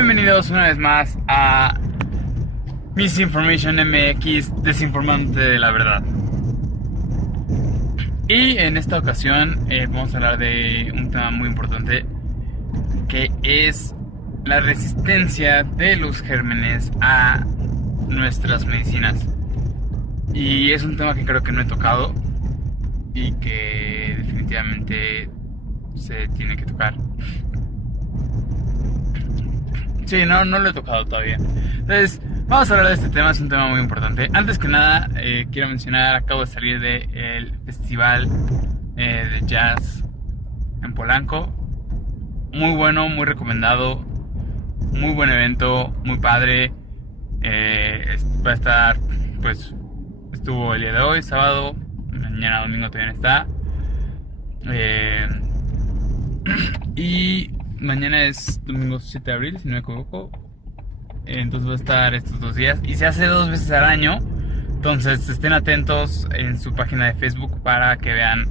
Bienvenidos una vez más a Misinformation MX, desinformándote de la verdad. Y en esta ocasión vamos a hablar de un tema muy importante, que es la resistencia de los gérmenes a nuestras medicinas. Y es un tema que creo que no he tocado y que definitivamente se tiene que tocar. Sí, no lo he tocado todavía. Entonces, vamos a hablar de este tema, es un tema muy importante. Antes que nada, quiero mencionar, acabo de salir del festival de jazz en Polanco. Muy bueno, muy recomendado, muy buen evento, muy padre. Va a estar, pues, estuvo el día de hoy, sábado, mañana domingo también está. Y mañana es domingo 7 de abril, si no me equivoco. Entonces va a estar estos 2 días. Y se hace 2 veces al año. Entonces estén atentos en su página de Facebook para que vean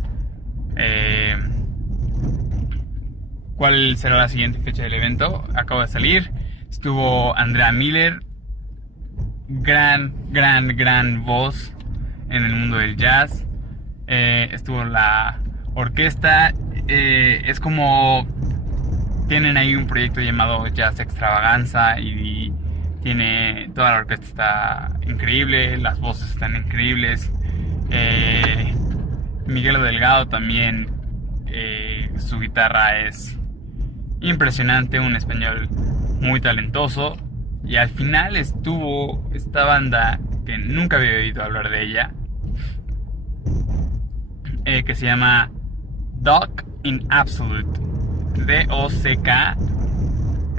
cuál será la siguiente fecha del evento. Acaba de salir. Estuvo Andrea Miller. Gran voz en el mundo del jazz. Estuvo la orquesta. Es como... tienen ahí un proyecto llamado Jazz Extravaganza y tiene... toda la orquesta está increíble, las voces están increíbles. Miguel Delgado también, su guitarra es impresionante, un español muy talentoso. Y al final estuvo esta banda que nunca había oído hablar de ella, que se llama Doc in Absolute. D-O-C-K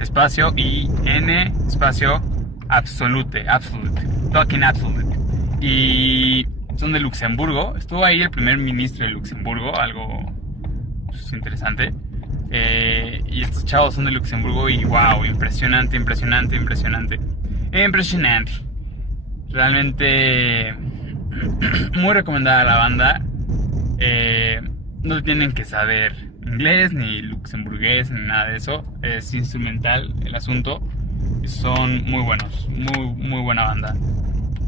espacio I-N espacio Absolute Doc in Absolute. Y son de Luxemburgo. Estuvo ahí el primer ministro de Luxemburgo, algo pues, interesante. Y estos chavos son de Luxemburgo y wow, impresionante. Realmente muy recomendada la banda. No tienen que saber inglés ni luxemburgués ni nada de eso, es instrumental el asunto y son muy buenos, muy buena banda.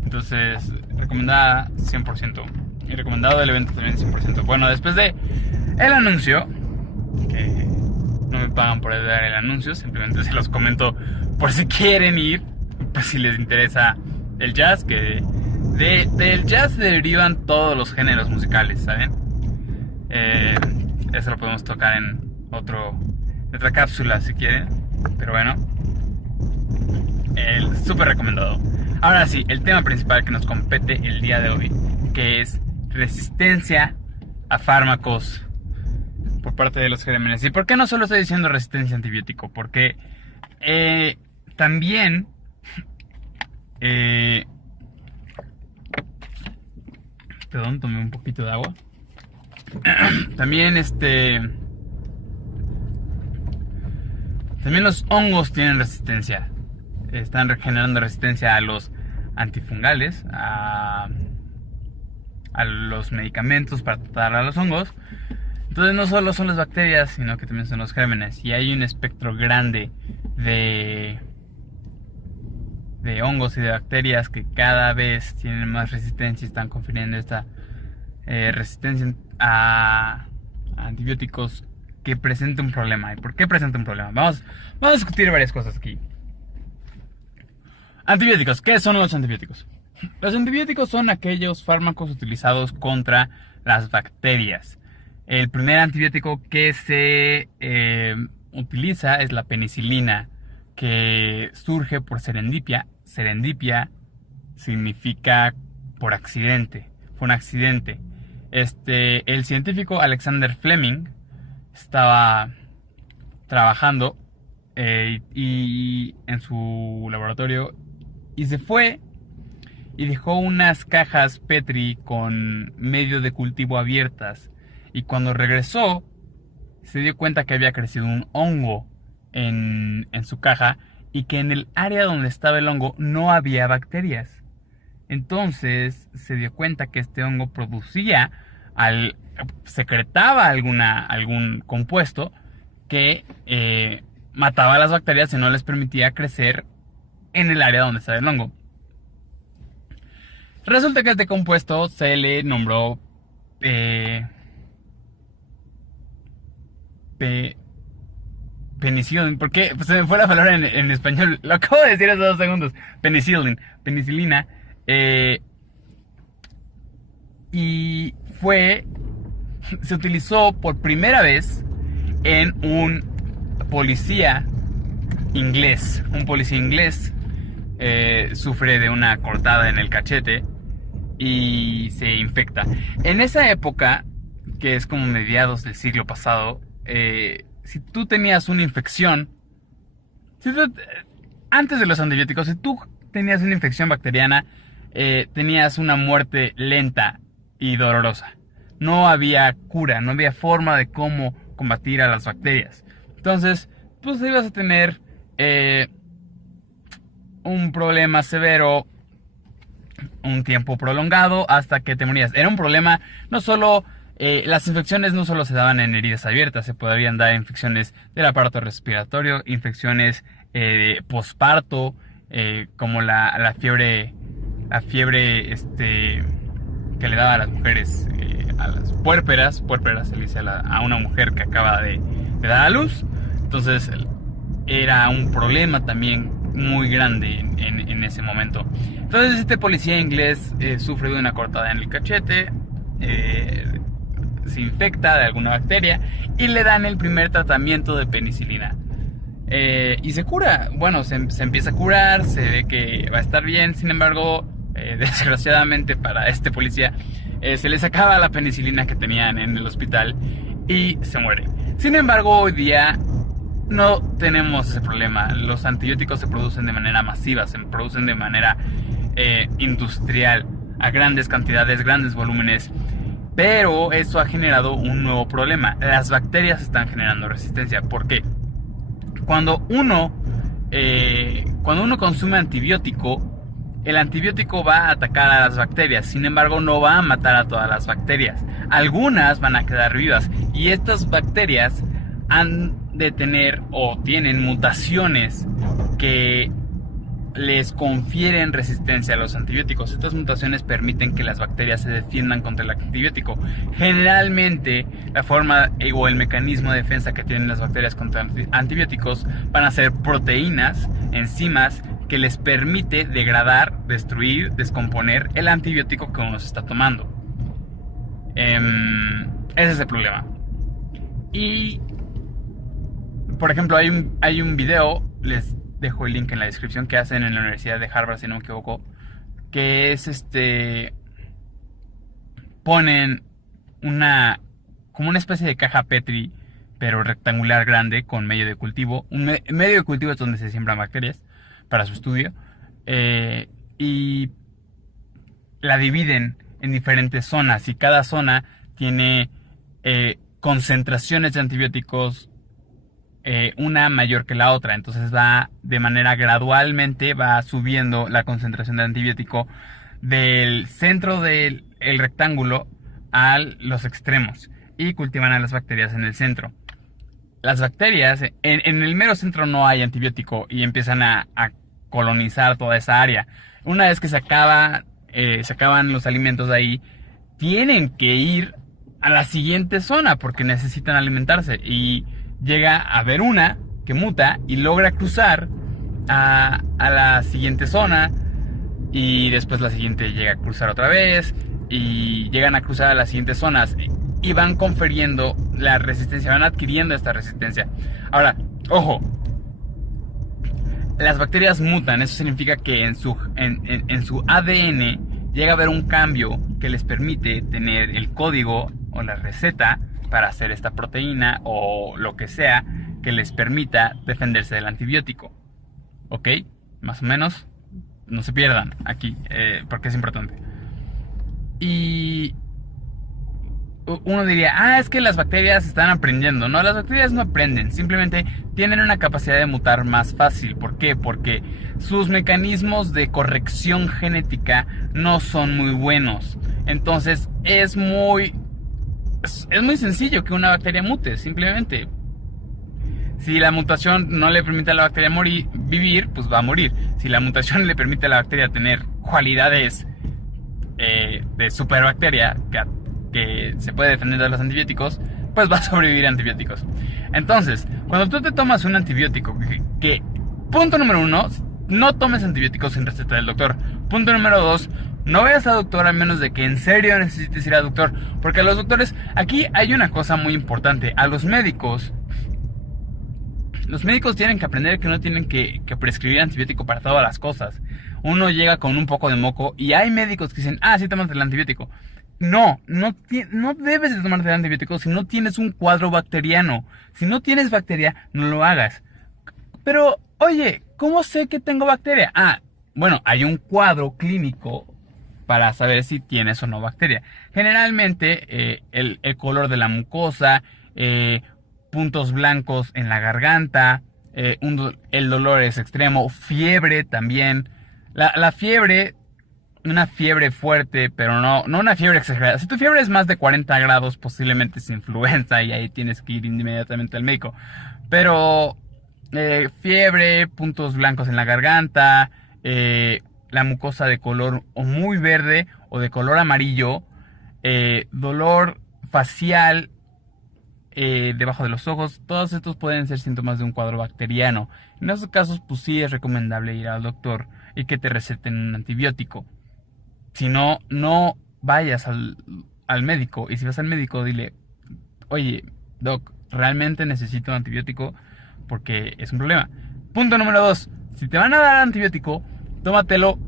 Entonces, recomendada 100% y recomendado el evento también 100%. Bueno, después de el anuncio, que no me pagan por dar el anuncio, simplemente se los comento por si quieren ir, por si les interesa el jazz, que del jazz derivan todos los géneros musicales, ¿saben? Eso lo podemos tocar en otra cápsula si quieren. Pero bueno, el súper recomendado. Ahora sí, el tema principal que nos compete el día de hoy, que es resistencia a fármacos por parte de los gérmenes. ¿Y por qué no solo estoy diciendo resistencia a antibiótico? Porque también perdón, tomé un poquito de agua. También también los hongos tienen resistencia. Están generando resistencia a los antifungales, a los medicamentos para tratar a los hongos. Entonces no solo son las bacterias, sino que también son los gérmenes. Y hay un espectro grande de hongos y de bacterias que cada vez tienen más resistencia y están confiriendo esta resistencia a antibióticos que presenta un problema. ¿Y por qué presenta un problema? Vamos a discutir varias cosas aquí. Antibióticos. ¿Qué son los antibióticos? Los antibióticos son aquellos fármacos utilizados contra las bacterias. El primer antibiótico que se utiliza es la penicilina, que surge por serendipia. Serendipia significa por accidente. Fue un accidente. El científico Alexander Fleming estaba trabajando y en su laboratorio y se fue y dejó unas cajas Petri con medio de cultivo abiertas, y cuando regresó se dio cuenta que había crecido un hongo en su caja y que en el área donde estaba el hongo no había bacterias. Entonces se dio cuenta que este hongo secretaba algún compuesto que mataba a las bacterias y no les permitía crecer en el área donde está el hongo. Resulta que a este compuesto se le nombró penicillin. ¿Por qué? Pues se me fue la palabra en español. Lo acabo de decir hace 2 segundos. Penicilina. Y se utilizó por primera vez en un policía inglés. Un policía inglés sufre de una cortada en el cachete y se infecta. En esa época, que es como mediados del siglo pasado, si tú tenías una infección, antes de los antibióticos, si tú tenías una infección bacteriana, tenías una muerte lenta y dolorosa. No había cura, no había forma de cómo combatir a las bacterias. Entonces, pues ibas a tener un problema severo, un tiempo prolongado, hasta que te morías. Era un problema, no solo, las infecciones no solo se daban en heridas abiertas, se podrían dar infecciones del aparato respiratorio, infecciones posparto, como la fiebre que le daba a las mujeres, a las puérperas se le dice a una mujer que acaba de dar a luz. Entonces era un problema también muy grande en ese momento. Entonces este policía inglés sufre de una cortada en el cachete, se infecta de alguna bacteria y le dan el primer tratamiento de penicilina. Y se cura. Bueno, se empieza a curar, se ve que va a estar bien. Sin embargo, desgraciadamente para este policía, se les acaba la penicilina que tenían en el hospital y se muere. Sin embargo, hoy día no tenemos ese problema. Los antibióticos se producen de manera masiva, se producen de manera industrial, a grandes cantidades, grandes volúmenes. Pero eso ha generado un nuevo problema. Las bacterias están generando resistencia. ¿Por qué? Cuando uno consume antibiótico, el antibiótico va a atacar a las bacterias. Sin embargo, no va a matar a todas las bacterias. Algunas van a quedar vivas. Y estas bacterias han de tener o tienen mutaciones que les confieren resistencia a los antibióticos. Estas mutaciones permiten que las bacterias se defiendan contra el antibiótico. Generalmente, la forma o el mecanismo de defensa que tienen las bacterias contra antibióticos van a ser proteínas, enzimas, que les permite degradar, destruir, descomponer el antibiótico que uno se está tomando. Ese es el problema. Y, por ejemplo, hay un video, les dejo el link en la descripción, que hacen en la Universidad de Harvard, si no me equivoco, que es ponen como una especie de caja Petri, pero rectangular grande, con medio de cultivo. Medio de cultivo es donde se siembran bacterias para su estudio, y la dividen en diferentes zonas, y cada zona tiene concentraciones de antibióticos, una mayor que la otra. Entonces va de manera gradualmente, va subiendo la concentración de antibiótico del centro del rectángulo a los extremos, y cultivan a las bacterias en el centro. Las bacterias, en el mero centro no hay antibiótico, y empiezan a colonizar toda esa área. Una vez que se acaban los alimentos de ahí, tienen que ir a la siguiente zona porque necesitan alimentarse, y llega a haber una que muta y logra cruzar a la siguiente zona, y después la siguiente llega a cruzar otra vez, y llegan a cruzar a las siguientes zonas, y van confiriendo la resistencia, van adquiriendo esta resistencia. Ahora, ojo, las bacterias mutan. Eso significa que en su ADN llega a haber un cambio que les permite tener el código o la receta para hacer esta proteína o lo que sea que les permita defenderse del antibiótico. ¿Ok? Más o menos. No se pierdan aquí, porque es importante. Y uno diría, es que las bacterias están aprendiendo. No, las bacterias no aprenden, simplemente tienen una capacidad de mutar más fácil. ¿Por qué? Porque sus mecanismos de corrección genética no son muy buenos. Entonces es muy sencillo que una bacteria mute. Simplemente Si la mutación no le permite a la bacteria vivir, pues va a morir. Si la mutación le permite a la bacteria tener cualidades de superbacteria que se puede defender de los antibióticos, pues va a sobrevivir a antibióticos. Entonces, cuando tú te tomas un antibiótico, punto número 1, no tomes antibióticos sin receta del doctor. Punto número 2, no vayas al doctor a menos de que en serio necesites ir al doctor. Porque a los doctores, aquí hay una cosa muy importante. A los médicos tienen que aprender que no tienen que prescribir antibiótico para todas las cosas. Uno llega con un poco de moco y hay médicos que dicen, sí, tómate el antibiótico. No debes de tomarte el antibiótico si no tienes un cuadro bacteriano. Si no tienes bacteria, no lo hagas. Pero, oye, ¿cómo sé que tengo bacteria? Bueno, hay un cuadro clínico para saber si tienes o no bacteria. Generalmente, el color de la mucosa, puntos blancos en la garganta, el dolor es extremo, fiebre también. La fiebre, una fiebre fuerte, pero no una fiebre exagerada. Si tu fiebre es más de 40 grados, posiblemente es influenza y ahí tienes que ir inmediatamente al médico. Pero fiebre, puntos blancos en la garganta, la mucosa de color o muy verde o de color amarillo, dolor facial, debajo de los ojos, todos estos pueden ser síntomas de un cuadro bacteriano. En esos casos, pues sí es recomendable ir al doctor y que te receten un antibiótico. Si no, no vayas al médico. Y si vas al médico, dile, oye, doc, realmente necesito un antibiótico porque es un problema. Punto número 2, si te van a dar antibiótico, tómatelo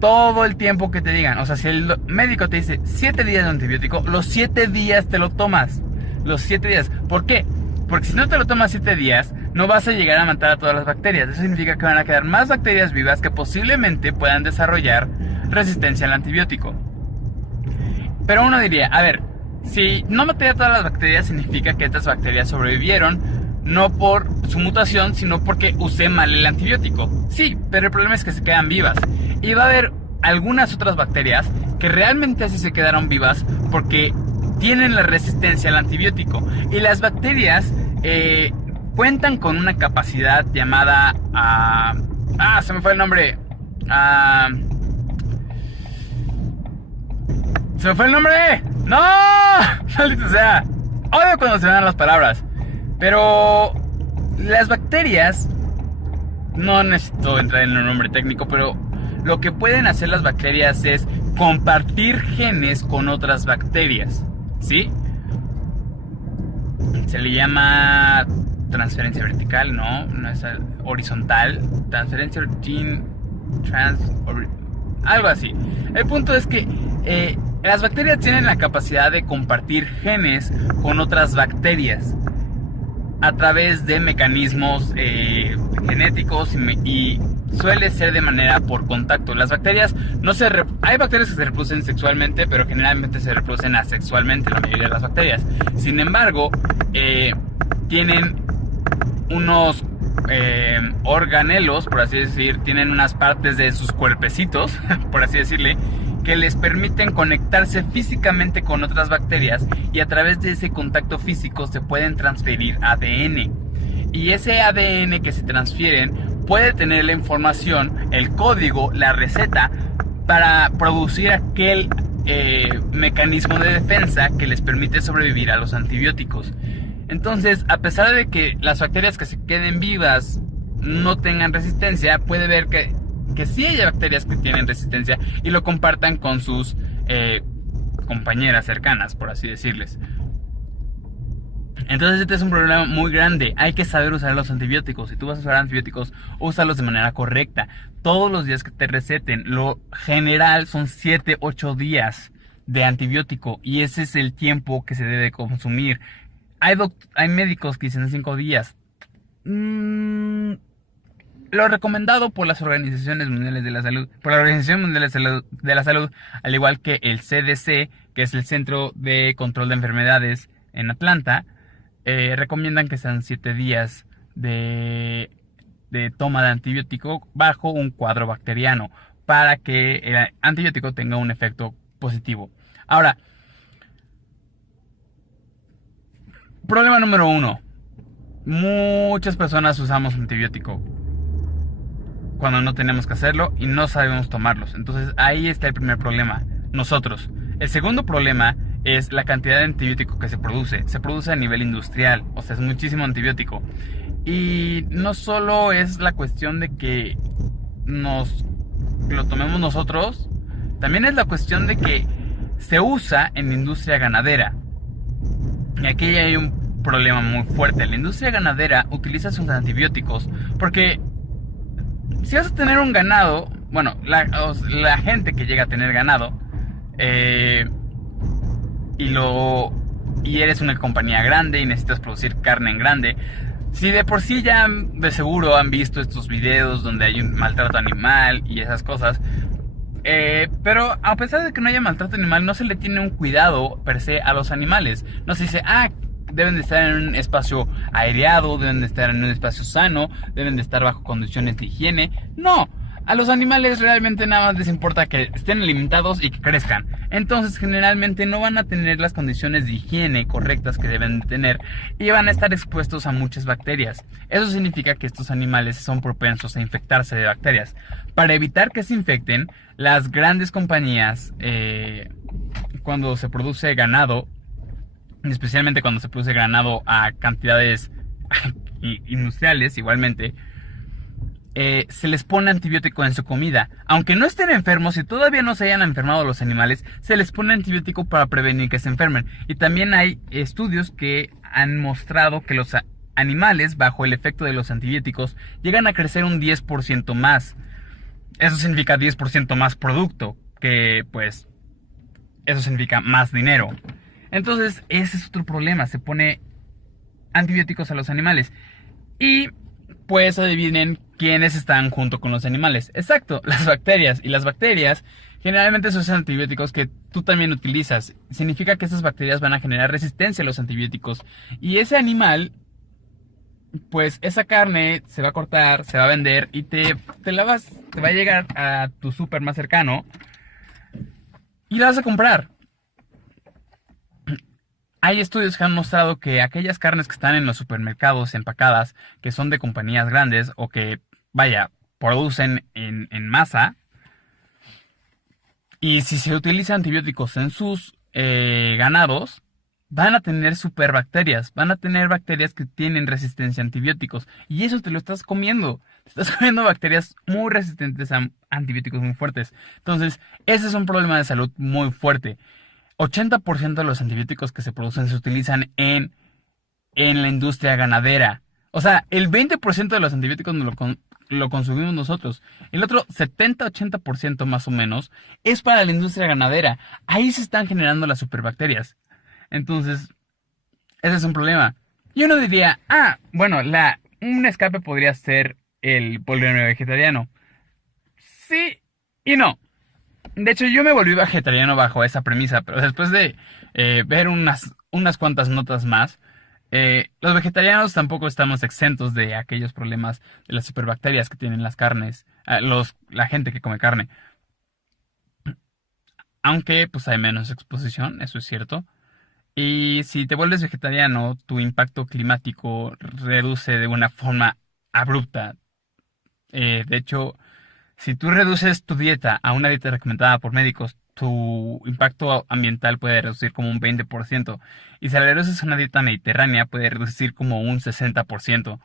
todo el tiempo que te digan. O sea, si el médico te dice 7 días de antibiótico, los 7 días te lo tomas. Los 7 días. ¿Por qué? Porque si no te lo tomas 7 días, no vas a llegar a matar a todas las bacterias. Eso significa que van a quedar más bacterias vivas que posiblemente puedan desarrollar resistencia al antibiótico. Pero uno diría, a ver, si no maté a todas las bacterias, significa que estas bacterias sobrevivieron, no por su mutación, sino porque usé mal el antibiótico. Sí, pero el problema es que se quedan vivas. Y va a haber algunas otras bacterias que realmente así se quedaron vivas porque tienen la resistencia al antibiótico. Y las bacterias cuentan con una capacidad llamada... se me fue el nombre. ¡Se me fue el nombre! ¡No! ¡Maldito sea! Odio cuando se me dan las palabras. Pero las bacterias... No necesito entrar en un nombre técnico, pero lo que pueden hacer las bacterias es compartir genes con otras bacterias. ¿Sí? Se le llama transferencia vertical, no es horizontal. Transferencia algo así. El punto es que las bacterias tienen la capacidad de compartir genes con otras bacterias a través de mecanismos genéticos y suele ser de manera por contacto. Las bacterias hay bacterias que se reproducen sexualmente, pero generalmente se reproducen asexualmente la mayoría de las bacterias. Sin embargo, tienen unos organelos, por así decir, tienen unas partes de sus cuerpecitos, por así decirle, que les permiten conectarse físicamente con otras bacterias y a través de ese contacto físico se pueden transferir ADN. Y ese ADN que se transfieren puede tener la información, el código, la receta para producir aquel mecanismo de defensa que les permite sobrevivir a los antibióticos. Entonces, a pesar de que las bacterias que se queden vivas no tengan resistencia, puede ver que sí hay bacterias que tienen resistencia y lo compartan con sus compañeras cercanas, por así decirles. Entonces este es un problema muy grande. Hay que saber usar los antibióticos. Si tú vas a usar antibióticos, úsalos de manera correcta. Todos los días que te receten, lo general son 7-8 días de antibiótico y ese es el tiempo que se debe consumir. Hay médicos que dicen 5 días. Lo recomendado por las organizaciones mundiales de la salud, por la Organización Mundial de la Salud, al igual que el CDC, que es el Centro de Control de Enfermedades en Atlanta, recomiendan que sean 7 días de toma de antibiótico bajo un cuadro bacteriano para que el antibiótico tenga un efecto positivo. Ahora, problema número 1. Muchas personas usamos antibiótico cuando no tenemos que hacerlo y no sabemos tomarlos. Entonces ahí está el primer problema, nosotros. El segundo problema es la cantidad de antibiótico que se produce. Se produce a nivel industrial, o sea, es muchísimo antibiótico. Y no solo es la cuestión de que lo tomemos nosotros, también es la cuestión de que se usa en la industria ganadera. Y aquí hay un problema muy fuerte. La industria ganadera utiliza sus antibióticos porque si vas a tener un ganado, bueno, la gente que llega a tener ganado, y eres una compañía grande y necesitas producir carne en grande, si de por sí ya de seguro han visto estos videos donde hay un maltrato animal y esas cosas, pero a pesar de que no haya maltrato animal, no se le tiene un cuidado per se a los animales. No se dice, deben de estar en un espacio aireado, deben de estar en un espacio sano, deben de estar bajo condiciones de higiene. No, a los animales realmente nada más les importa que estén alimentados y que crezcan. Entonces generalmente no van a tener las condiciones de higiene correctas que deben de tener y van a estar expuestos a muchas bacterias. Eso significa que estos animales son propensos a infectarse de bacterias. Para evitar que se infecten, las grandes compañías, cuando se produce ganado, especialmente cuando se produce ganado a cantidades industriales igualmente, se les pone antibiótico en su comida. Aunque no estén enfermos y todavía no se hayan enfermado los animales, se les pone antibiótico para prevenir que se enfermen. Y también hay estudios que han mostrado que los animales, bajo el efecto de los antibióticos, llegan a crecer un 10% más. Eso significa 10% más producto, que pues eso significa más dinero. Entonces ese es otro problema, se pone antibióticos a los animales. Y pues adivinen quiénes están junto con los animales. Exacto, las bacterias. Y las bacterias generalmente son antibióticos que tú también utilizas. Significa que esas bacterias van a generar resistencia a los antibióticos. Y ese animal, pues esa carne se va a cortar, se va a vender y te va a llegar a tu súper más cercano y la vas a comprar. Hay estudios que han mostrado que aquellas carnes que están en los supermercados empacadas, que son de compañías grandes o que, producen en masa, y si se utilizan antibióticos en sus ganados, van a tener superbacterias, van a tener bacterias que tienen resistencia a antibióticos, y eso te lo estás comiendo. Te estás comiendo bacterias muy resistentes a antibióticos muy fuertes. Entonces, ese es un problema de salud muy fuerte. 80% de los antibióticos que se producen se utilizan en la industria ganadera. O sea, el 20% de los antibióticos lo consumimos nosotros. El otro 70-80% más o menos es para la industria ganadera. Ahí se están generando las superbacterias. Entonces, ese es un problema. Y uno diría, bueno, un escape podría ser el volverme vegetariano. Sí y no. De hecho, yo me volví vegetariano bajo esa premisa, pero después de ver unas cuantas notas más, los vegetarianos tampoco estamos exentos de aquellos problemas de las superbacterias que tienen las carnes, la gente que come carne. Aunque pues hay menos exposición, eso es cierto. Y si te vuelves vegetariano, tu impacto climático reduce de una forma abrupta. De hecho, si tú reduces tu dieta a una dieta recomendada por médicos, tu impacto ambiental puede reducir como un 20%. Y si le reduces a una dieta mediterránea, puede reducir como un 60%.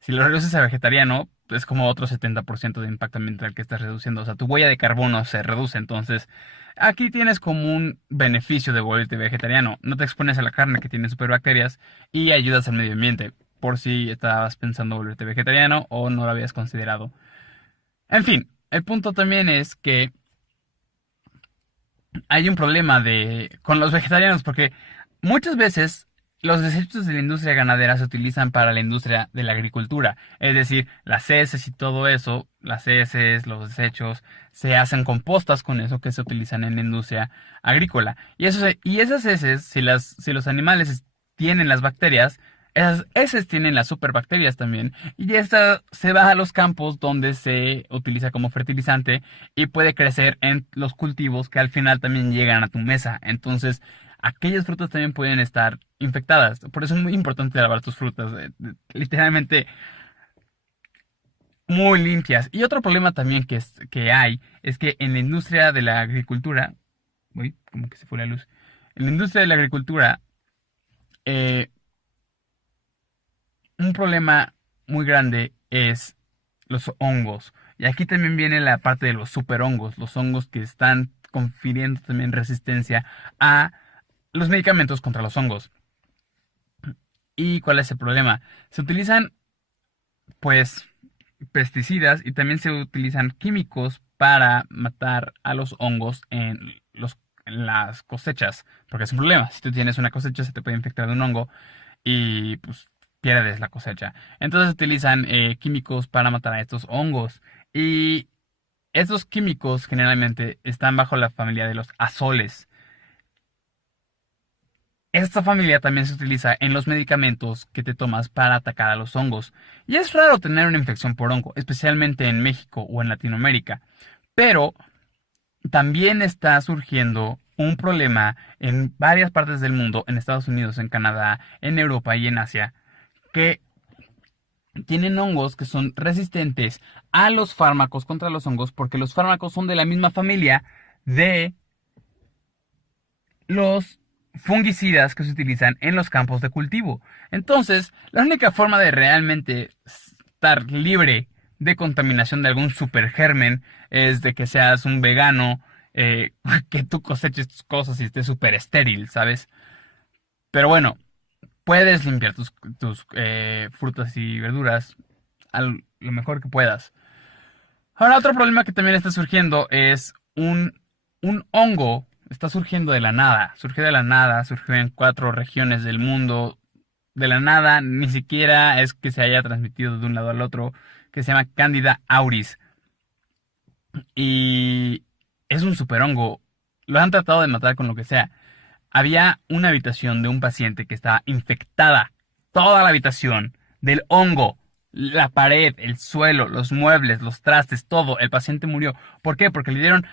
Si lo reduces a vegetariano, es como otro 70% de impacto ambiental que estás reduciendo. O sea, tu huella de carbono se reduce. Entonces, aquí tienes como un beneficio de volverte vegetariano. No te expones a la carne que tiene superbacterias y ayudas al medio ambiente. Por si estabas pensando volverte vegetariano o no lo habías considerado. En fin, el punto también es que hay un problema con los vegetarianos porque muchas veces los desechos de la industria ganadera se utilizan para la industria de la agricultura. Es decir, las heces y todo eso, las heces, los desechos, se hacen compostas con eso que se utilizan en la industria agrícola. Y esas heces, si los animales tienen las bacterias, esas heces tienen las superbacterias también. Y esta se va a los campos donde se utiliza como fertilizante y puede crecer en los cultivos que al final también llegan a tu mesa. Entonces, aquellas frutas también pueden estar infectadas. Por eso es muy importante lavar tus frutas. Literalmente muy limpias. Y otro problema también que hay es que en la industria de la agricultura, uy, como que se fue la luz. En la industria de la agricultura, eh, un problema muy grande es los hongos. Y aquí también viene la parte de los superhongos, los hongos que están confiriendo también resistencia a los medicamentos contra los hongos. ¿Y cuál es el problema? Se utilizan, pues, pesticidas y también se utilizan químicos para matar a los hongos en las cosechas. Porque es un problema. Si tú tienes una cosecha, se te puede infectar de un hongo y pues pierdes la cosecha. Entonces utilizan químicos para matar a estos hongos. Y estos químicos generalmente están bajo la familia de los azoles. Esta familia también se utiliza en los medicamentos que te tomas para atacar a los hongos. Y es raro tener una infección por hongo, especialmente en México o en Latinoamérica. Pero también está surgiendo un problema en varias partes del mundo, en Estados Unidos, en Canadá, en Europa y en Asia, que tienen hongos que son resistentes a los fármacos contra los hongos, porque los fármacos son de la misma familia de los fungicidas que se utilizan en los campos de cultivo. Entonces, la única forma de realmente estar libre de contaminación de algún supergermen es de que seas un vegano, que tú coseches tus cosas y estés súper estéril, ¿sabes? Pero bueno, puedes limpiar tus frutas y verduras lo mejor que puedas. Ahora, otro problema que también está surgiendo es un hongo. Está surgiendo de la nada. Surgió de la nada, surgió en 4 regiones del mundo. De la nada, ni siquiera es que se haya transmitido de un lado al otro. Que se llama Candida auris. Y es un super hongo. Lo han tratado de matar con lo que sea. Había una habitación de un paciente que estaba infectada. Toda la habitación del hongo. La pared, el suelo, los muebles, los trastes, todo. El paciente murió. ¿Por qué? Porque le dieron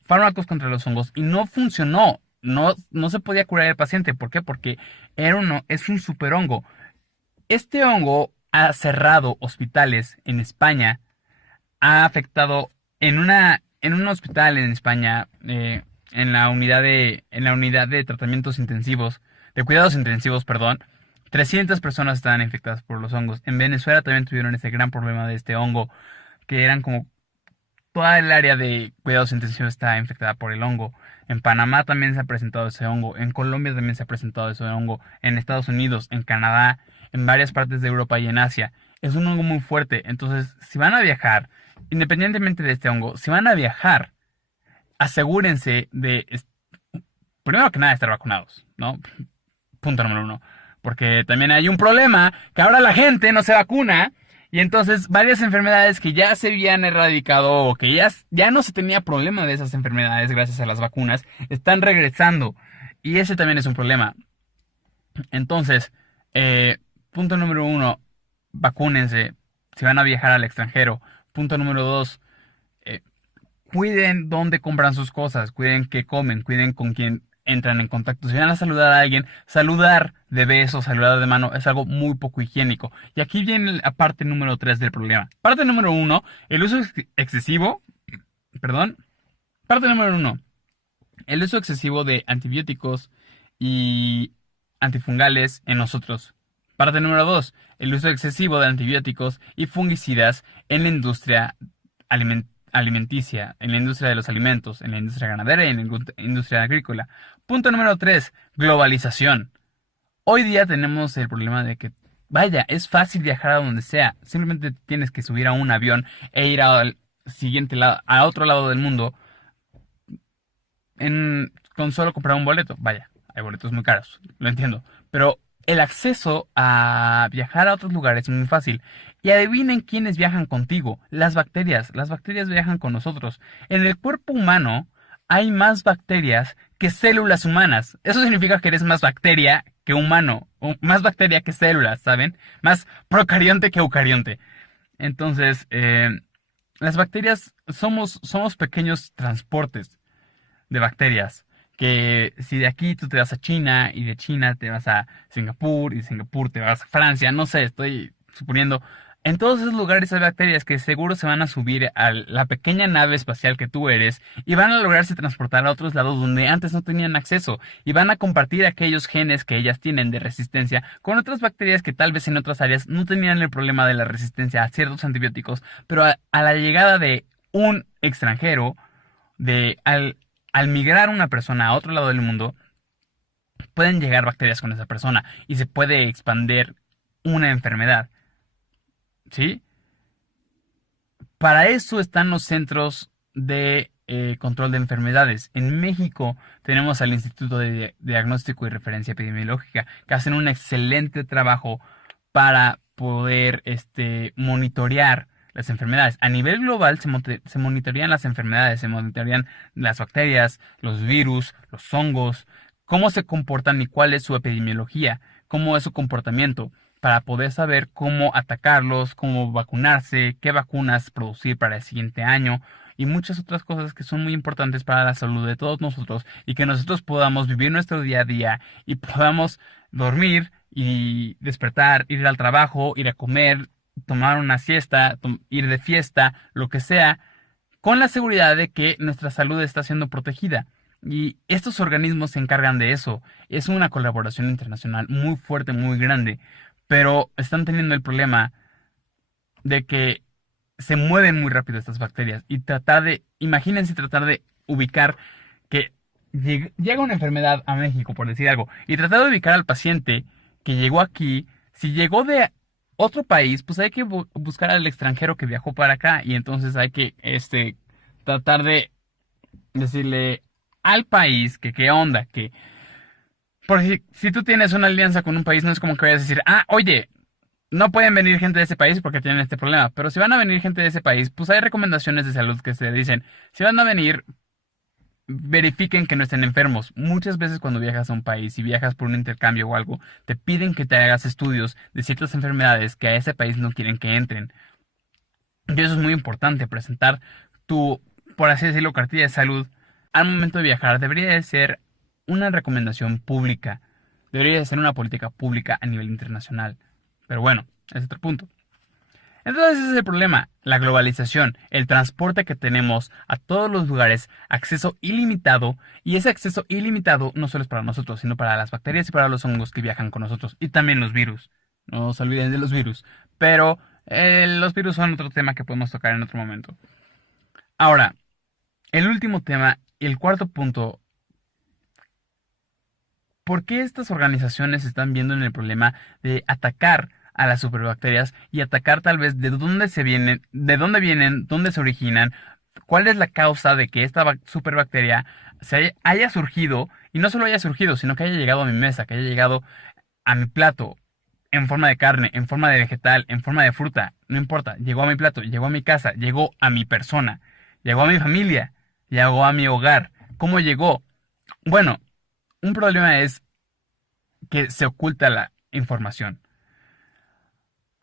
fármacos contra los hongos y no funcionó. No se podía curar el paciente. ¿Por qué? Porque es un super hongo. Este hongo ha cerrado hospitales en España. Ha afectado en un hospital en España, en la unidad de tratamientos intensivos, de cuidados intensivos, perdón. 300 personas estaban infectadas por los hongos. En Venezuela también tuvieron ese gran problema de este hongo, que eran como toda el área de cuidados intensivos está infectada por el hongo. En Panamá también se ha presentado ese hongo. En Colombia también se ha presentado ese hongo. En Estados Unidos, en Canadá, en varias partes de Europa y en Asia. Es un hongo muy fuerte. Entonces, si van a viajar, independientemente de este hongo, si van a viajar, asegúrense de, primero que nada, estar vacunados, ¿no? Punto número 1. Porque también hay un problema, que ahora la gente no se vacuna. Y entonces varias enfermedades que ya se habían erradicado o que ya no se tenía problema de esas enfermedades gracias a las vacunas, están regresando. Y ese también es un problema. Entonces, punto número 1, vacúnense si van a viajar al extranjero. Punto número 2, cuiden dónde compran sus cosas, cuiden qué comen, cuiden con quién entran en contacto. Si van a saludar a alguien, saludar de beso, saludar de mano es algo muy poco higiénico. Y aquí viene la parte número 3 del problema. Parte número 1, el uso excesivo, perdón. Parte número 1, el uso excesivo de antibióticos y antifungales en nosotros. Parte número 2, el uso excesivo de antibióticos y fungicidas en la industria alimenticia, en la industria de los alimentos, en la industria ganadera y en la industria agrícola. Punto número 3, globalización. Hoy día tenemos el problema de que, vaya, es fácil viajar a donde sea. Simplemente tienes que subir a un avión e ir al siguiente lado, a otro lado del mundo, con solo comprar un boleto. Vaya, hay boletos muy caros, lo entiendo. Pero el acceso a viajar a otros lugares es muy fácil. Y adivinen quiénes viajan contigo. Las bacterias. Las bacterias viajan con nosotros. En el cuerpo humano hay más bacterias que células humanas. Eso significa que eres más bacteria que humano. O más bacteria que células, ¿saben? Más procarionte que eucarionte. Entonces, las bacterias somos pequeños transportes de bacterias. que si de aquí tú te vas a China y de China te vas a Singapur y de Singapur te vas a Francia, no sé, estoy suponiendo, en todos esos lugares hay bacterias que seguro se van a subir a la pequeña nave espacial que tú eres y van a lograrse transportar a otros lados donde antes no tenían acceso y van a compartir aquellos genes que ellas tienen de resistencia con otras bacterias que tal vez en otras áreas no tenían el problema de la resistencia a ciertos antibióticos, pero a la llegada de un extranjero, al migrar una persona a otro lado del mundo, pueden llegar bacterias con esa persona y se puede expandir una enfermedad. ¿Sí? Para eso están los centros de control de enfermedades. En México tenemos al Instituto de Diagnóstico y Referencia Epidemiológica, que hacen un excelente trabajo para poder monitorear las enfermedades. A nivel global se monitorean las enfermedades, se monitorean las bacterias, los virus, los hongos, cómo se comportan y cuál es su epidemiología, cómo es su comportamiento, para poder saber cómo atacarlos, cómo vacunarse, qué vacunas producir para el siguiente año y muchas otras cosas que son muy importantes para la salud de todos nosotros y que nosotros podamos vivir nuestro día a día y podamos dormir y despertar, ir al trabajo, ir a comer, tomar una siesta, ir de fiesta, lo que sea, con la seguridad de que nuestra salud está siendo protegida. Y estos organismos se encargan de eso. Es una colaboración internacional muy fuerte, muy grande. Pero están teniendo el problema de que se mueven muy rápido estas bacterias. Y imagínense tratar de ubicar que llega una enfermedad a México, por decir algo, y tratar de ubicar al paciente que llegó aquí. Si llegó de otro país, pues hay que buscar al extranjero que viajó para acá. Y entonces hay que tratar de decirle al país que qué onda, que porque si tú tienes una alianza con un país, no es como que vayas a decir, oye, no pueden venir gente de ese país porque tienen este problema. Pero si van a venir gente de ese país, pues hay recomendaciones de salud que se dicen, si van a venir, verifiquen que no estén enfermos. Muchas veces cuando viajas a un país y viajas por un intercambio o algo, te piden que te hagas estudios de ciertas enfermedades que a ese país no quieren que entren. Y eso es muy importante, presentar tu, por así decirlo, cartilla de salud al momento de viajar. Debería de ser una recomendación pública. Debería de ser una política pública a nivel internacional. Pero bueno, es otro punto. Entonces ese es el problema, la globalización, el transporte que tenemos a todos los lugares, acceso ilimitado, y ese acceso ilimitado no solo es para nosotros, sino para las bacterias y para los hongos que viajan con nosotros, y también los virus. No se olviden de los virus, pero los virus son otro tema que podemos tocar en otro momento. Ahora, el último tema, el cuarto punto. ¿Por qué estas organizaciones están viendo en el problema de atacar a las superbacterias y atacar tal vez de dónde vienen, dónde se originan, cuál es la causa de que esta superbacteria haya surgido, y no solo haya surgido, sino que haya llegado a mi mesa, que haya llegado a mi plato en forma de carne, en forma de vegetal, en forma de fruta, no importa, llegó a mi plato, llegó a mi casa, llegó a mi persona, llegó a mi familia, llegó a mi hogar? ¿Cómo llegó? Bueno, un problema es que se oculta la información.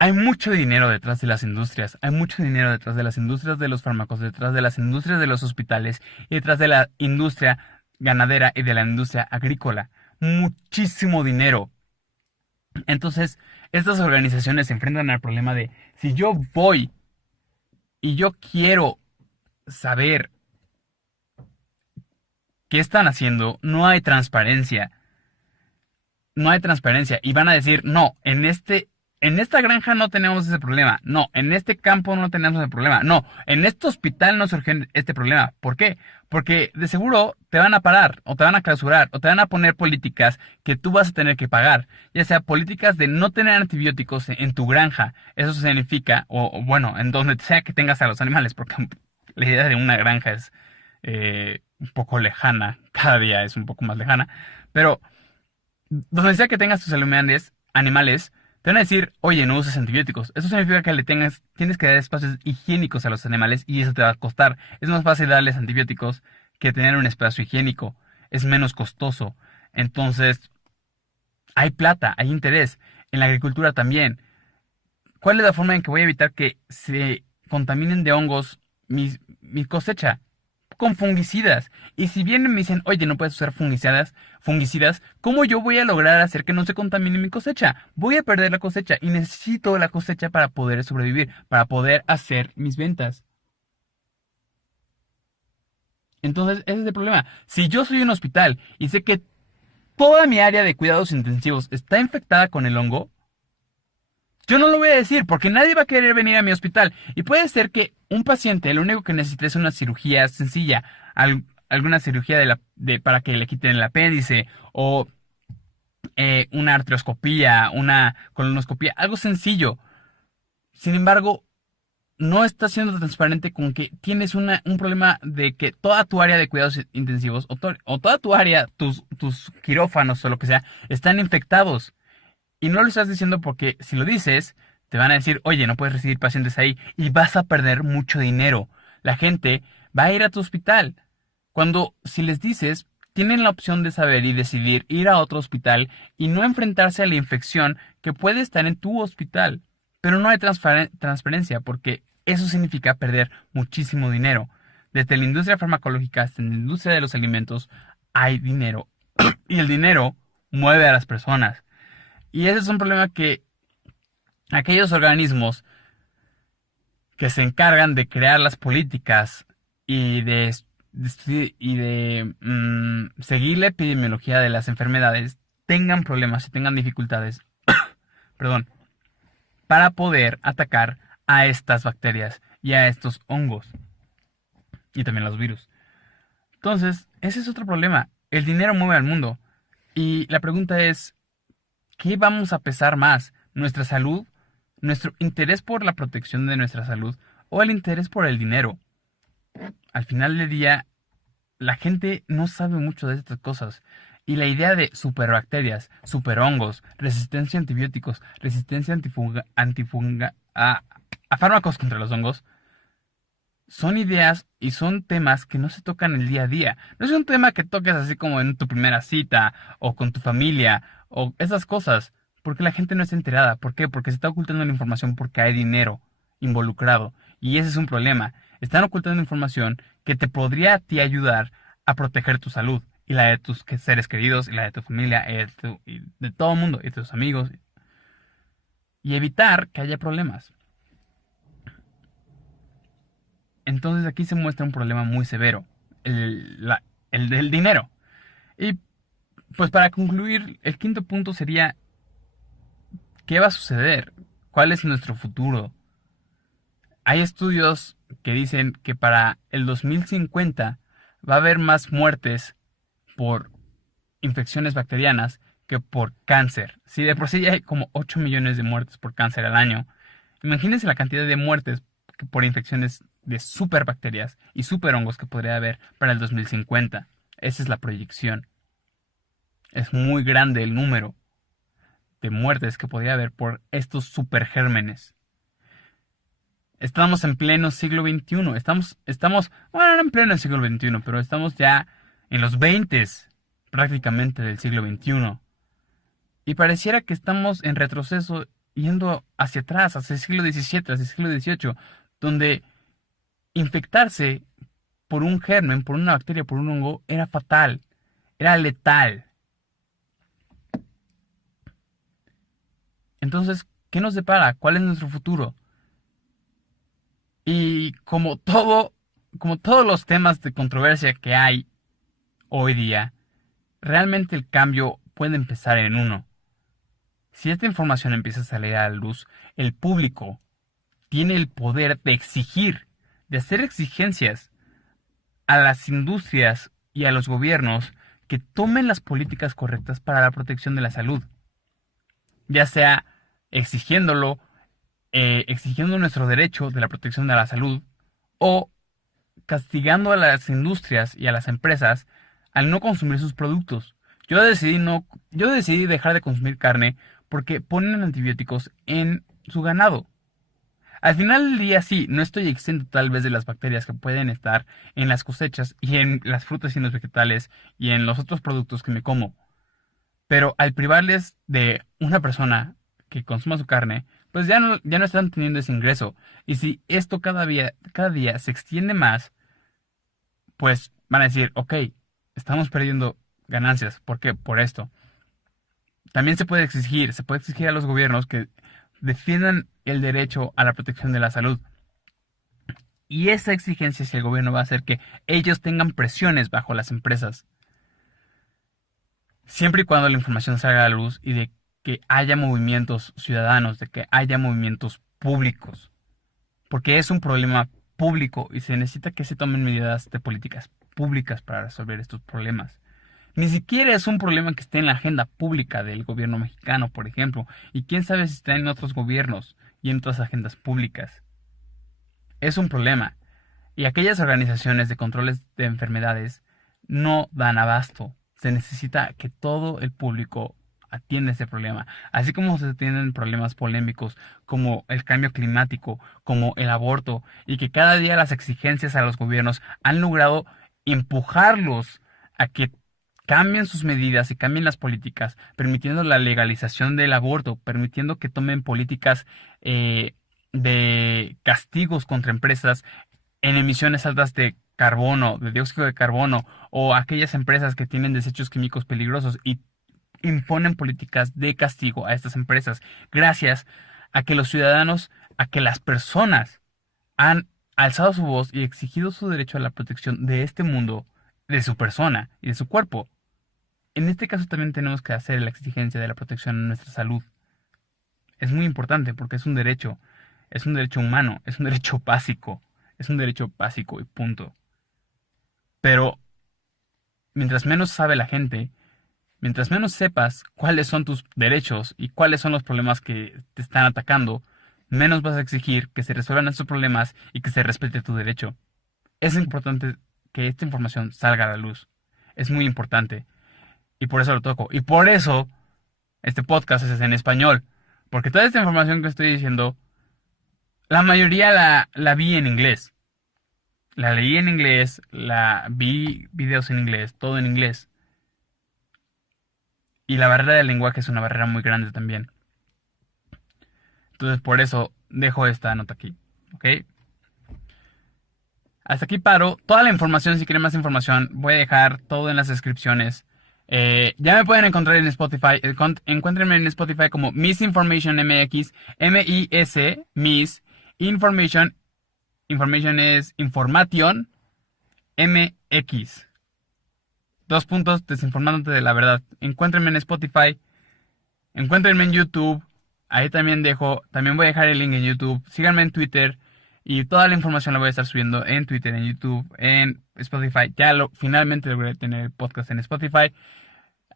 Hay mucho dinero detrás de las industrias, hay mucho dinero detrás de las industrias de los fármacos, detrás de las industrias de los hospitales y detrás de la industria ganadera y de la industria agrícola. Muchísimo dinero. Entonces, estas organizaciones se enfrentan al problema de, si yo voy y yo quiero saber qué están haciendo, no hay transparencia. No hay transparencia y van a decir, no, en esta granja no tenemos ese problema, no, en este campo no tenemos ese problema, no, en este hospital no surge este problema. ¿Por qué? Porque de seguro te van a parar, o te van a clausurar, o te van a poner políticas que tú vas a tener que pagar, ya sea políticas de no tener antibióticos en tu granja. Eso significa, o bueno, en donde sea que tengas a los animales, porque la idea de una granja es un poco lejana, cada día es un poco más lejana, pero donde sea que tengas tus animales, te van a decir, oye, no uses antibióticos. Eso significa que tienes que dar espacios higiénicos a los animales y eso te va a costar. Es más fácil darles antibióticos que tener un espacio higiénico. Es menos costoso. Entonces, hay plata, hay interés. En la agricultura también. ¿Cuál es la forma en que voy a evitar que se contaminen de hongos mi cosecha? con fungicidas. Y si vienen y me dicen, oye, no puedes usar fungicidas, ¿cómo yo voy a lograr hacer que no se contamine mi cosecha? Voy a perder la cosecha y necesito la cosecha para poder sobrevivir, para poder hacer mis ventas. Entonces, ese es el problema. Si yo soy un hospital y sé que toda mi área de cuidados intensivos está infectada con el hongo, yo no lo voy a decir porque nadie va a querer venir a mi hospital. Y puede ser que un paciente lo único que necesite es una cirugía sencilla, alguna cirugía para que le quiten el apéndice o una arterioscopía, una colonoscopía, algo sencillo. Sin embargo, no estás siendo transparente con que tienes un problema de que toda tu área de cuidados intensivos o toda tu área, tus quirófanos o lo que sea, están infectados. Y no lo estás diciendo porque si lo dices, te van a decir, oye, no puedes recibir pacientes ahí y vas a perder mucho dinero. La gente va a ir a tu hospital. Cuando si les dices, tienen la opción de saber y decidir ir a otro hospital y no enfrentarse a la infección que puede estar en tu hospital. Pero no hay transparencia porque eso significa perder muchísimo dinero. Desde la industria farmacológica hasta la industria de los alimentos hay dinero. Y el dinero mueve a las personas. Y ese es un problema que aquellos organismos que se encargan de crear las políticas y de seguir la epidemiología de las enfermedades tengan problemas y tengan dificultades perdón, para poder atacar a estas bacterias y a estos hongos y también los virus. Entonces, ese es otro problema. El dinero mueve al mundo y la pregunta es, ¿qué vamos a pesar más? ¿Nuestra salud? ¿Nuestro interés por la protección de nuestra salud? ¿O el interés por el dinero? Al final del día, la gente no sabe mucho de estas cosas. Y la idea de superbacterias, superhongos, resistencia a antibióticos, resistencia a fármacos contra los hongos, son ideas y son temas que no se tocan el día a día. No es un tema que toques así como en tu primera cita o con tu familia o esas cosas, porque la gente no está enterada. ¿Por qué? Porque se está ocultando la información porque hay dinero involucrado. Y ese es un problema. Están ocultando información que te podría a ti ayudar a proteger tu salud y la de tus seres queridos y la de tu familia y de todo el mundo y de tus amigos y evitar que haya problemas. Entonces aquí se muestra un problema muy severo, el del dinero. Y pues para concluir, el quinto punto sería, ¿qué va a suceder? ¿Cuál es nuestro futuro? Hay estudios que dicen que para el 2050 va a haber más muertes por infecciones bacterianas que por cáncer. Si de por sí ya hay como 8 millones de muertes por cáncer al año, imagínense la cantidad de muertes por infecciones de superbacterias y superhongos que podría haber para el 2050. Esa es la proyección. Es muy grande el número de muertes que podría haber por estos supergérmenes. Estamos en pleno siglo XXI. Bueno, no en pleno siglo XXI, pero estamos ya en los 20 prácticamente del siglo XXI. Y pareciera que estamos en retroceso yendo hacia atrás, hacia el siglo XVII, hacia el siglo XVIII, donde infectarse por un germen, por una bacteria, por un hongo, era fatal, era letal. Entonces, ¿qué nos depara? ¿Cuál es nuestro futuro? Y como todos los temas de controversia que hay hoy día, realmente el cambio puede empezar en uno. Si esta información empieza a salir a la luz, el público tiene el poder de exigir, de hacer exigencias a las industrias y a los gobiernos que tomen las políticas correctas para la protección de la salud. Ya sea exigiendo nuestro derecho de la protección de la salud o castigando a las industrias y a las empresas al no consumir sus productos. Yo decidí dejar de consumir carne porque ponen antibióticos en su ganado. Al final del día sí, no estoy exento tal vez de las bacterias que pueden estar en las cosechas y en las frutas y en los vegetales y en los otros productos que me como. Pero al privarles de una persona que consuma su carne, pues ya no están teniendo ese ingreso. Y si esto cada día se extiende más, pues van a decir, ok, estamos perdiendo ganancias. ¿Por qué? Por esto. También se puede exigir a los gobiernos que defiendan el derecho a la protección de la salud. Y esa exigencia hacia el gobierno va a hacer que ellos tengan presiones bajo las empresas. Siempre y cuando la información salga a la luz y de que haya movimientos ciudadanos, de que haya movimientos públicos. Porque es un problema público y se necesita que se tomen medidas de políticas públicas para resolver estos problemas. Ni siquiera es un problema que esté en la agenda pública del gobierno mexicano, por ejemplo. Y quién sabe si está en otros gobiernos y en otras agendas públicas. Es un problema. Y aquellas organizaciones de controles de enfermedades no dan abasto. Se necesita que todo el público atienda ese problema. Así como se atienden problemas polémicos como el cambio climático, como el aborto. Y que cada día las exigencias a los gobiernos han logrado empujarlos a que cambien sus medidas y cambien las políticas, permitiendo la legalización del aborto, permitiendo que tomen políticas de castigos contra empresas en emisiones altas de carbono, de dióxido de carbono, o aquellas empresas que tienen desechos químicos peligrosos y imponen políticas de castigo a estas empresas, gracias a que los ciudadanos, a que las personas han alzado su voz y exigido su derecho a la protección de este mundo, de su persona y de su cuerpo. En este caso también tenemos que hacer la exigencia de la protección a nuestra salud. Es muy importante porque es un derecho humano, es un derecho básico y punto. Pero mientras menos sabe la gente, mientras menos sepas cuáles son tus derechos y cuáles son los problemas que te están atacando, menos vas a exigir que se resuelvan esos problemas y que se respete tu derecho. Es importante que esta información salga a la luz. Es muy importante. Y por eso lo toco. Y por eso este podcast es en español. Porque toda esta información que estoy diciendo, la mayoría la vi en inglés. La leí en inglés, vi videos en inglés, todo en inglés. Y la barrera del lenguaje es una barrera muy grande también. Entonces por eso dejo esta nota aquí. ¿Ok? Hasta aquí paro. Toda la información, si quieren más información, voy a dejar todo en las descripciones. Ya me pueden encontrar en Spotify. Encuéntrenme en Spotify como Misinformation MX. M-I-S, Miss. Information. Information es Information MX. 2 puntos, desinformándote de la verdad. Encuéntrenme en Spotify. Encuéntrenme en YouTube. Ahí también voy a dejar el link en YouTube. Síganme en Twitter. Y toda la información la voy a estar subiendo en Twitter, en YouTube, en Spotify. Finalmente logré tener el podcast en Spotify.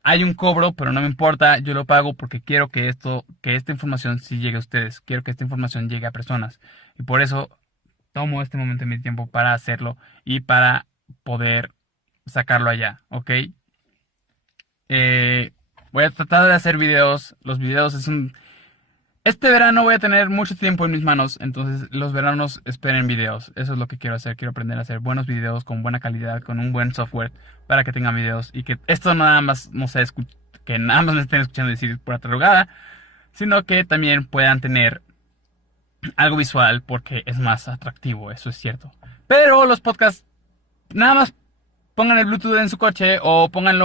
Hay un cobro, pero no me importa. Yo lo pago porque quiero que esta información sí llegue a ustedes. Quiero que esta información llegue a personas. Y por eso tomo este momento de mi tiempo para hacerlo y para poder sacarlo allá, ¿ok? Voy a tratar de hacer videos. Los videos Este verano voy a tener mucho tiempo en mis manos, entonces los veranos esperen videos. Eso es lo que quiero hacer. Quiero aprender a hacer buenos videos con buena calidad, con un buen software para que tengan videos y que esto nada más que nada más me estén escuchando decir pura tarugada, sino que también puedan tener algo visual porque es más atractivo, eso es cierto. Pero los podcasts, nada más pongan el Bluetooth en su coche o pónganse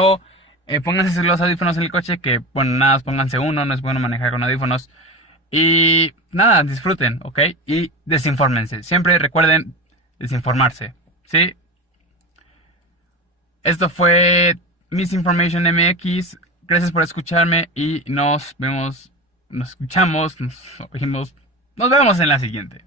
los audífonos en el coche, que bueno, nada más pónganse uno, no es bueno manejar con audífonos. Y nada, disfruten, ¿ok? Y desinfórmense. Siempre recuerden desinformarse, ¿sí? Esto fue Misinformation MX. Gracias por escucharme y nos vemos, nos escuchamos, nos oímos. Nos vemos en la siguiente.